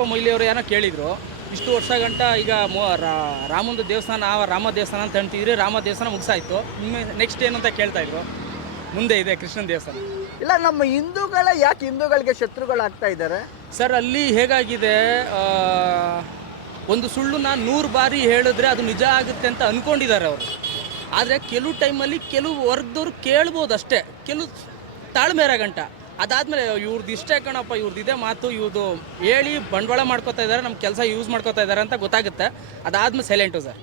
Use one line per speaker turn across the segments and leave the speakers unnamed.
ವೀರಪ್ಪ ಮೊಯ್ಲಿಯವರು ಏನೋ ಕೇಳಿದರು, ಇಷ್ಟು ವರ್ಷ ಗಂಟ ಈಗ ರಾಮಂದು ದೇವಸ್ಥಾನ ರಾಮ ದೇವಸ್ಥಾನ ಅಂತ ಹೇಳ್ತಿದ್ರಿ, ರಾಮ ದೇವಸ್ಥಾನ ಮುಗಿಸಾಯ್ತು, ನೆಕ್ಸ್ಟ್ ಏನು ಅಂತ ಕೇಳ್ತಾಯಿದ್ರು. ಮುಂದೆ ಇದೆ ಕೃಷ್ಣನ ದೇವಸ್ಥಾನ.
ಇಲ್ಲ, ನಮ್ಮ ಹಿಂದೂಗಳೇ ಯಾಕೆ ಹಿಂದೂಗಳಿಗೆ ಶತ್ರುಗಳಾಗ್ತಾ ಇದ್ದಾರೆ
ಸರ್? ಅಲ್ಲಿ ಹೇಗಾಗಿದೆ, ಒಂದು ಸುಳ್ಳುನ 100 ಬಾರಿ ಹೇಳಿದ್ರೆ ಅದು ನಿಜ ಆಗುತ್ತೆ ಅಂತ ಅಂದ್ಕೊಂಡಿದ್ದಾರೆ ಅವರು. ಆದರೆ ಕೆಲವು ಟೈಮಲ್ಲಿ ಕೆಲವು ವರ್ಗದವ್ರು ಕೇಳ್ಬೋದು ಅಷ್ಟೇ, ಕೆಲವು ತಾಳ್ಮೆ ಗಂಟ. ಅದಾದಮೇಲೆ ಇವ್ರದ್ದು ಇಷ್ಟೇ ಕಣಪ್ಪ, ಇವ್ರದ್ದು ಇದೇ ಮಾತು, ಇವ್ರದ್ದು ಹೇಳಿ ಬಂಡವಾಳ ಮಾಡ್ಕೋತಾ ಇದ್ದಾರೆ, ನಮ್ಮ ಕೆಲಸ ಯೂಸ್ ಮಾಡ್ಕೋತಾ ಇದ್ದಾರೆ ಅಂತ ಗೊತ್ತಾಗುತ್ತೆ. ಅದಾದ್ಮೇಲೆ ಸೈಲೆಂಟು ಸರ್.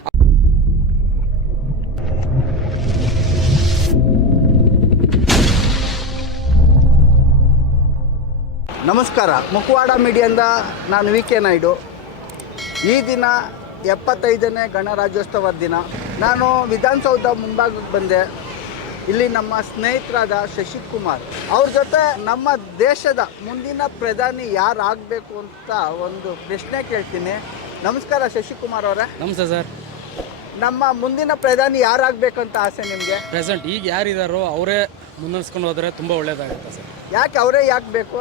ನಮಸ್ಕಾರ, ಮುಖವಾಡ ಮೀಡಿಯಿಂದ ನಾನು ವಿ.ಕೆ. ನಾಯ್ಡು. ಈ ದಿನ 75ನೇ ಗಣರಾಜ್ಯೋತ್ಸವದ ದಿನ. ನಾನು ವಿಧಾನಸೌಧ ಮುಂಭಾಗಕ್ಕೆ ಬಂದೆ. ಇಲ್ಲಿ ನಮ್ಮ ಸ್ನೇಹಿತರಾದ ಶಶಿಕುಮಾರ್ ಅವ್ರ ಜೊತೆ ನಮ್ಮ ದೇಶದ ಮುಂದಿನ ಪ್ರಧಾನಿ ಯಾರು ಆಗಬೇಕು ಅಂತ ಒಂದು ಪ್ರಶ್ನೆ ಕೇಳ್ತೀನಿ. ನಮಸ್ಕಾರ ಶಶಿಕುಮಾರ್ ಅವರೇ.
ನಮಸ್ತೆ ಸರ್.
ನಮ್ಮ ಮುಂದಿನ ಪ್ರಧಾನಿ ಯಾರಾಗಬೇಕಂತ ಆಸೆ ನಿಮಗೆ?
ಪ್ರೆಸೆಂಟ್ ಈಗ ಯಾರಿದ್ದಾರೋ ಅವರೇ ಮುನ್ನಡೆಸ್ಕೊಂಡು ಹೋದರೆ ತುಂಬ ಒಳ್ಳೆಯದಾಗುತ್ತೆ ಸರ್.
ಯಾಕೆ ಅವರೇ ಯಾಕೆ ಬೇಕು?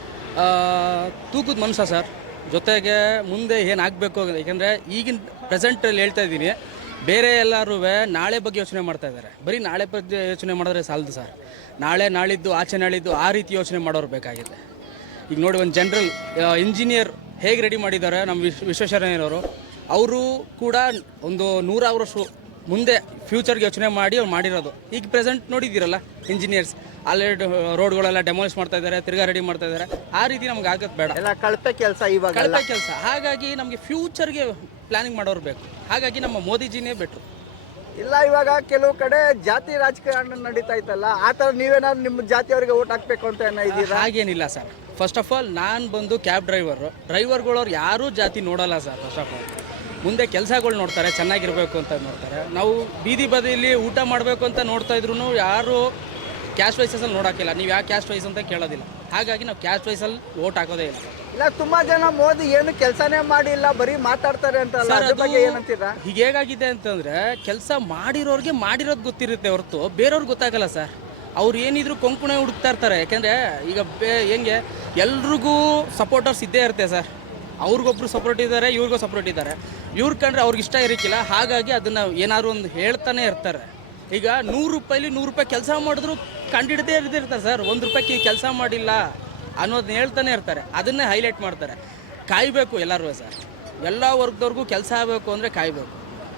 ತೂಕದ ಮನುಷ್ಯ ಸರ್. ಜೊತೆಗೆ ಮುಂದೆ ಏನಾಗಬೇಕು, ಯಾಕೆಂದರೆ ಈಗಿನ ಪ್ರೆಸೆಂಟಲ್ಲಿ ಹೇಳ್ತಾ ಇದ್ದೀನಿ, ಬೇರೆ ಎಲ್ಲರೂ ನಾಳೆ ಬಗ್ಗೆ ಯೋಚನೆ ಮಾಡ್ತಾ ಇದ್ದಾರೆ. ಬರೀ ನಾಳೆ ಬಗ್ಗೆ ಯೋಚನೆ ಮಾಡಿದ್ರೆ ಸಾಲದು ಸರ್. ನಾಳೆ ನಾಳಿದ್ದು ಆಚೆ ನಾಳಿದ್ದು ಆ ರೀತಿ ಯೋಚನೆ ಮಾಡೋರು ಬೇಕಾಗಿದೆ. ಈಗ ನೋಡಿ, ಒಂದು ಜನರಲ್ ಇಂಜಿನಿಯರ್ ಹೇಗೆ ರೆಡಿ ಮಾಡಿದ್ದಾರೆ ನಮ್ಮ ವಿಶ್ವೇಶ್ವರಯ್ಯನವರು, ಅವರು ಕೂಡ ಒಂದು 100 ವರ್ಷ ಮುಂದೆ ಫ್ಯೂಚರ್ಗೆ ಯೋಚನೆ ಮಾಡಿ ಅವ್ರು ಮಾಡಿರೋದು. ಈಗ ಪ್ರೆಸೆಂಟ್ ನೋಡಿದ್ದೀರಲ್ಲ, ಇಂಜಿನಿಯರ್ಸ್ ಅಲ್ಲೇ ರೋಡ್ಗಳೆಲ್ಲ ಡೆಮಾಲಿಷ್ ಮಾಡ್ತಾ ಇದ್ದಾರೆ, ತಿರ್ಗಾ ರೆಡಿ ಮಾಡ್ತಾ ಇದ್ದಾರೆ. ಆ ರೀತಿ ನಮ್ಗೆ ಆಗೋದು ಬೇಡ,
ಎಲ್ಲ ಕಳಪೆ ಕೆಲಸ, ಇವಾಗ
ಕಳಪೆ ಕೆಲಸ. ಹಾಗಾಗಿ ನಮಗೆ ಫ್ಯೂಚರ್ಗೆ ಪ್ಲಾನಿಂಗ್ ಮಾಡೋರು ಬೇಕು. ಹಾಗಾಗಿ ನಮ್ಮ ಮೋದಿಜಿನೇ ಬೆಟ್ರು.
ಇಲ್ಲ, ಇವಾಗ ಕೆಲವು ಕಡೆ ಜಾತಿ ರಾಜಕಾರಣ ನಡೀತಾ ಇತ್ತಲ್ಲ, ಆ ಥರ ನೀವೇನಾದ್ರು ನಿಮ್ಮ ಜಾತಿಯವರಿಗೆ ಓಟ್ ಹಾಕ್ಬೇಕು ಅಂತ ಏನೋ ಇದ್ದೀರಾ?
ಹಾಗೇನಿಲ್ಲ ಸರ್. ಫಸ್ಟ್ ಆಫ್ ಆಲ್ ನಾನು ಬಂದು ಕ್ಯಾಬ್ ಡ್ರೈವರ್ಗಳವ್ರು ಯಾರೂ ಜಾತಿ ನೋಡಲ್ಲ ಸರ್. ಫಸ್ಟ್ ಆಫ್ ಆಲ್ ಮುಂದೆ ಕೆಲಸಗಳು ನೋಡ್ತಾರೆ, ಚೆನ್ನಾಗಿರಬೇಕು ಅಂತ ನೋಡ್ತಾರೆ. ನಾವು ಬೀದಿ ಬದಿಯಲ್ಲಿ ಊಟ ಮಾಡಬೇಕು ಅಂತ ನೋಡ್ತಾ ಇದ್ರು ಯಾರು ಕ್ಯಾಸ್ಟ್ ವೈಸಲ್ಲಿ ನೋಡೋಕ್ಕಿಲ್ಲ. ನೀವು ಯಾವ ಕ್ಯಾಸ್ಟ್ ವೈಸ್ ಅಂತ ಕೇಳೋದಿಲ್ಲ. ಹಾಗಾಗಿ ನಾವು ಕ್ಯಾಸ್ಟ್ ವೈಸಲ್ಲಿ ಓಟ್ ಹಾಕೋದೇ ಇಲ್ಲ.
ಇಲ್ಲ, ತುಂಬಾ ಜನ ಮೋದಿ ಏನು ಕೆಲಸನೇ ಮಾಡಿಲ್ಲ, ಬರೀ ಮಾತಾಡ್ತಾರೆ ಅಂತ. ಅದ್ರ ಬಗ್ಗೆ ಏನಂತೀರಾ?
ಈಗ ಹೇಗಾಗಿದೆ ಅಂತಂದರೆ, ಕೆಲಸ ಮಾಡಿರೋರಿಗೆ ಮಾಡಿರೋದು ಗೊತ್ತಿರುತ್ತೆ ಹೊರತು ಬೇರೆಯವ್ರಿಗೆ ಗೊತ್ತಾಗಲ್ಲ ಸರ್. ಅವ್ರು ಏನಿದ್ರು ಕೊಂಕುಣೆ ಹುಡುಕ್ತಾ ಇರ್ತಾರೆ. ಯಾಕೆಂದರೆ ಈಗ ಹೆಂಗೆ ಎಲ್ರಿಗೂ ಸಪೋರ್ಟರ್ಸ್ ಇದ್ದೇ ಇರುತ್ತೆ ಸರ್. ಅವ್ರಿಗೊಬ್ರು ಸಪೋರ್ಟ್ ಇದ್ದಾರೆ, ಇವ್ರಿಗೂ ಸಪೋರ್ಟ್ ಇದ್ದಾರೆ. ಇವ್ರ ಕಂಡ್ರೆ ಅವ್ರಿಗೆ ಇಷ್ಟ ಇರೋಕ್ಕಿಲ್ಲ. ಹಾಗಾಗಿ ಅದನ್ನು ಏನಾದ್ರು ಒಂದು ಹೇಳ್ತಾನೆ ಇರ್ತಾರೆ. ಈಗ 100 ರೂಪಾಯಿಲಿ 100 ರೂಪಾಯಿ ಕೆಲಸ ಮಾಡಿದ್ರು ಕಂಡಿಡದೇ ಇರ್ತಾರೆ ಸರ್. 1 ರೂಪಾಯಿಗೆ ಕೆಲಸ ಮಾಡಿಲ್ಲ ಅನ್ನೋದನ್ನ ಹೇಳ್ತಾನೆ ಇರ್ತಾರೆ. ಅದನ್ನೇ ಹೈಲೈಟ್ ಮಾಡ್ತಾರೆ. ಕಾಯಬೇಕು ಎಲ್ಲರೂ ಸರ್. ಎಲ್ಲ ವರ್ಗದವ್ರಿಗೂ ಕೆಲಸ ಆಗಬೇಕು ಅಂದರೆ ಕಾಯಬೇಕು.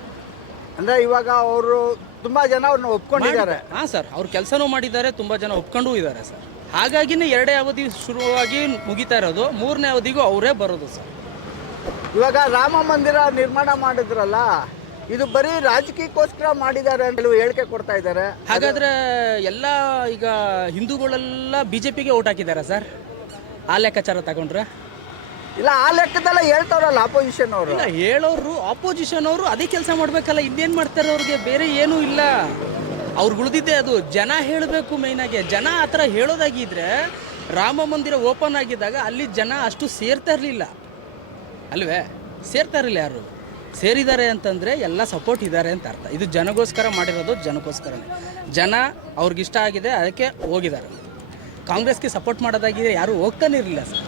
ಅಂದರೆ ಇವಾಗ ಅವರು ತುಂಬ ಜನ ಅವ್ರನ್ನ ಒಪ್ಕೊಂಡಿದ್ದಾರೆ.
ಹಾಂ ಸರ್, ಅವ್ರು ಕೆಲಸನೂ ಮಾಡಿದ್ದಾರೆ, ತುಂಬ ಜನ ಒಪ್ಕೊಂಡೂ ಇದ್ದಾರೆ ಸರ್. ಹಾಗಾಗಿನೇ 2ನೇ ಅವಧಿ ಶುರುವಾಗಿ ಮುಗಿತಾ ಇರೋದು, 3ನೇ ಅವಧಿಗೂ ಅವರೇ ಬರೋದು ಸರ್.
ಇವಾಗ ರಾಮ ಮಂದಿರ ನಿರ್ಮಾಣ ಮಾಡಿದ್ರಲ್ಲ, ಇದು ಬರೀ ರಾಜಕೀಯಕ್ಕೋಸ್ಕರ ಮಾಡಿದ್ದಾರೆ ಅಂತ ಹೇಳಿಕೆ ಕೊಡ್ತಾ ಇದ್ದಾರೆ.
ಹಾಗಾದರೆ ಎಲ್ಲ ಈಗ ಹಿಂದೂಗಳೆಲ್ಲ BJPಗೆ ಓಟ್ ಹಾಕಿದ್ದಾರೆ ಸರ್, ಆ ಲೆಕ್ಕಾಚಾರ ತಗೊಂಡ್ರೆ?
ಇಲ್ಲ, ಆ ಲೆಕ್ಕದಲ್ಲ ಹೇಳ್ತಾರಲ್ಲ ಆಪೋಸಿಷನ್ ಅವರು.
ಇಲ್ಲ, ಹೇಳೋರು ಆಪೋಸಿಷನ್ ಅವರು ಅದೇ ಕೆಲಸ ಮಾಡಬೇಕಲ್ಲ, ಇನ್ನೇನು ಮಾಡ್ತಾರೆ ಅವ್ರಿಗೆ? ಬೇರೆ ಏನೂ ಇಲ್ಲ. ಅವ್ರಿಗೆ ಉಳಿದಿದ್ದೆ ಅದು. ಜನ ಹೇಳಬೇಕು ಮೇಯ್ನಾಗಿ. ಜನ ಆ ಥರ ಹೇಳೋದಾಗಿದ್ದರೆ ರಾಮ ಮಂದಿರ ಓಪನ್ ಆಗಿದ್ದಾಗ ಅಲ್ಲಿ ಜನ ಅಷ್ಟು ಸೇರ್ತಾ ಇರಲಿಲ್ಲ ಅಲ್ವೇ? ಸೇರ್ತಾ ಇರಲಿಲ್ಲ. ಯಾರು ಸೇರಿದ್ದಾರೆ ಅಂತಂದರೆ ಎಲ್ಲ ಸಪೋರ್ಟ್ ಇದ್ದಾರೆ ಅಂತ ಅರ್ಥ. ಇದು ಜನಗೋಸ್ಕರ ಮಾಡಿರೋದು, ಜನಕ್ಕೋಸ್ಕರನೇ. ಜನ ಅವ್ರಿಗಿಷ್ಟ ಆಗಿದೆ, ಅದಕ್ಕೆ ಹೋಗಿದ್ದಾರೆ. ಕಾಂಗ್ರೆಸ್ಗೆ ಸಪೋರ್ಟ್ ಮಾಡೋದಾಗಿದ್ರೆ ಯಾರೂ ಹೋಗ್ತಾನೆ ಇರಲಿಲ್ಲ ಸರ್.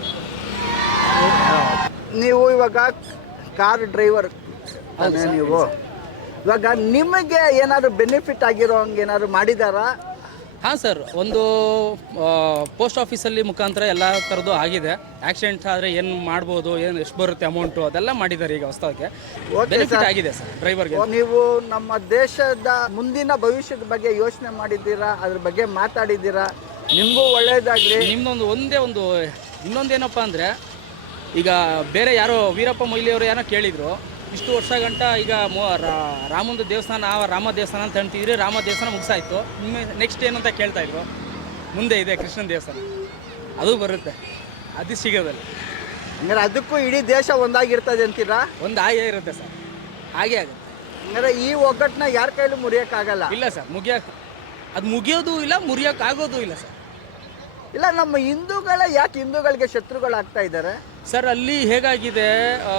ನೀವು ಇವಾಗ ಕಾರ್ ಡ್ರೈವರ್ ನೀವು, ಇವಾಗ ನಿಮಗೆ ಏನಾದ್ರು ಬೆನಿಫಿಟ್ ಆಗಿರೋ ಹಂಗೆ ಏನಾದ್ರು ಮಾಡಿದಾರಾ?
ಹಾಂ ಸರ್, ಒಂದು ಪೋಸ್ಟ್ ಆಫೀಸಲ್ಲಿ ಮುಖಾಂತರ ಎಲ್ಲ ಥರದ್ದು ಆಗಿದೆ. ಆಕ್ಸಿಡೆಂಟ್ ಆದರೆ ಏನು ಮಾಡ್ಬೋದು, ಏನು ಎಷ್ಟು ಬರುತ್ತೆ ಅಮೌಂಟು, ಅದೆಲ್ಲ ಮಾಡಿದ್ದಾರೆ. ಈಗ ಹೊಸದಾಗಿ ಬೆನಿಫಿಟ್ ಆಗಿದೆ ಸರ್ ಡ್ರೈವರ್ಗೆ.
ನೀವು ನಮ್ಮ ದೇಶದ ಮುಂದಿನ ಭವಿಷ್ಯದ ಬಗ್ಗೆ ಯೋಚನೆ ಮಾಡಿದ್ದೀರಾ? ಅದ್ರ ಬಗ್ಗೆ ಮಾತಾಡಿದ್ದೀರಾ? ನಿಮಗೂ ಒಳ್ಳೆಯದಾಗಲಿ.
ನಿಮ್ಮದೊಂದು ಇನ್ನೊಂದೇನಪ್ಪ ಅಂದರೆ, ಈಗ ಬೇರೆ ಯಾರೋ ವೀರಪ್ಪ ಮೊಯ್ಲಿಯವರು ಏನೋ ಕೇಳಿದರು, ಇಷ್ಟು ವರ್ಷ ಗಂಟ ಈಗ ರಾಮಂದು ದೇವಸ್ಥಾನ ರಾಮ ದೇವಸ್ಥಾನ ಅಂತ ಹೇಳ್ತಿದ್ರಿ, ರಾಮ ದೇವಸ್ಥಾನ ಮುಗಿಸಾಯ್ತು, ನೆಕ್ಸ್ಟ್ ಏನು ಅಂತ ಕೇಳ್ತಾಯಿದ್ರು. ಮುಂದೆ ಇದೆ ಕೃಷ್ಣನ ದೇವಸ್ಥಾನ, ಅದು ಬರುತ್ತೆ, ಅದು ಸಿಗೋದಲ್ಲ.
ಹಂಗಾರೆ ಅದಕ್ಕೂ ಇಡೀ ದೇಶ ಒಂದಾಗಿರ್ತದೆ ಅಂತೀರಾ?
ಒಂದು ಹಾಗೆ ಇರುತ್ತೆ ಸರ್, ಹಾಗೆ ಆಗುತ್ತೆ.
ಹಂಗಾರೆ ಈ ಒಗ್ಗಟ್ಟನ್ನ ಯಾರ ಕೈಲೂ ಮುರಿಯೋಕ್ಕಾಗಲ್ಲ?
ಇಲ್ಲ ಸರ್, ಅದು ಮುಗಿಯೋದು ಇಲ್ಲ, ಮುರಿಯೋಕ್ಕಾಗೋದು ಇಲ್ಲ ಸರ್.
ಇಲ್ಲ, ನಮ್ಮ ಹಿಂದೂಗಳೇ ಯಾಕೆ ಹಿಂದೂಗಳಿಗೆ ಶತ್ರುಗಳಾಗ್ತಾ ಇದ್ದಾರೆ
ಸರ್? ಅಲ್ಲಿ ಹೇಗಾಗಿದೆ,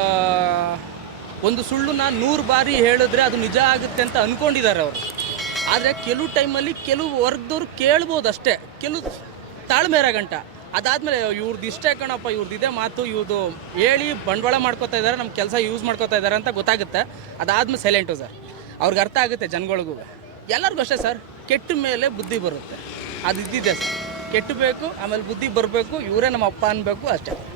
ಒಂದು ಸುಳ್ಳುನ 100 ಬಾರಿ ಹೇಳಿದ್ರೆ ಅದು ನಿಜ ಆಗುತ್ತೆ ಅಂತ ಅಂದ್ಕೊಂಡಿದ್ದಾರೆ ಅವರು. ಆದರೆ ಕೆಲವು ಟೈಮಲ್ಲಿ ಕೆಲವು ವರ್ಗದವ್ರು ಕೇಳ್ಬೋದು ಅಷ್ಟೇ, ಕೆಲವು ತಾಳ್ಮೆ ಗಂಟ. ಅದಾದಮೇಲೆ ಇವ್ರದ್ದು ಇಷ್ಟೇ ಕಣಪ್ಪ, ಇವ್ರದ್ದು ಇದೇ ಮಾತು, ಇವ್ರದ್ದು ಹೇಳಿ ಬಂಡವಾಳ ಮಾಡ್ಕೋತಾ ಇದ್ದಾರೆ, ನಮ್ಮ ಕೆಲಸ ಯೂಸ್ ಮಾಡ್ಕೋತಾ ಇದ್ದಾರೆ ಅಂತ ಗೊತ್ತಾಗುತ್ತೆ. ಅದಾದ್ಮೇಲೆ ಸೈಲೆಂಟು ಸರ್. ಅವ್ರಿಗೆ ಅರ್ಥ ಆಗುತ್ತೆ ಜನಗಳಿಗೂ, ಎಲ್ಲರಿಗೂ ಅಷ್ಟೇ ಸರ್. ಕೆಟ್ಟ ಮೇಲೆ ಬುದ್ಧಿ ಬರುತ್ತೆ, ಅದು ಇದ್ದಿದ್ದೆ ಸರ್. ಕೆಟ್ಟಬೇಕು, ಆಮೇಲೆ ಬುದ್ಧಿ ಬರಬೇಕು, ಇವರೇ ನಮ್ಮ ಅಪ್ಪ ಅನ್ಬೇಕು ಅಷ್ಟೇ.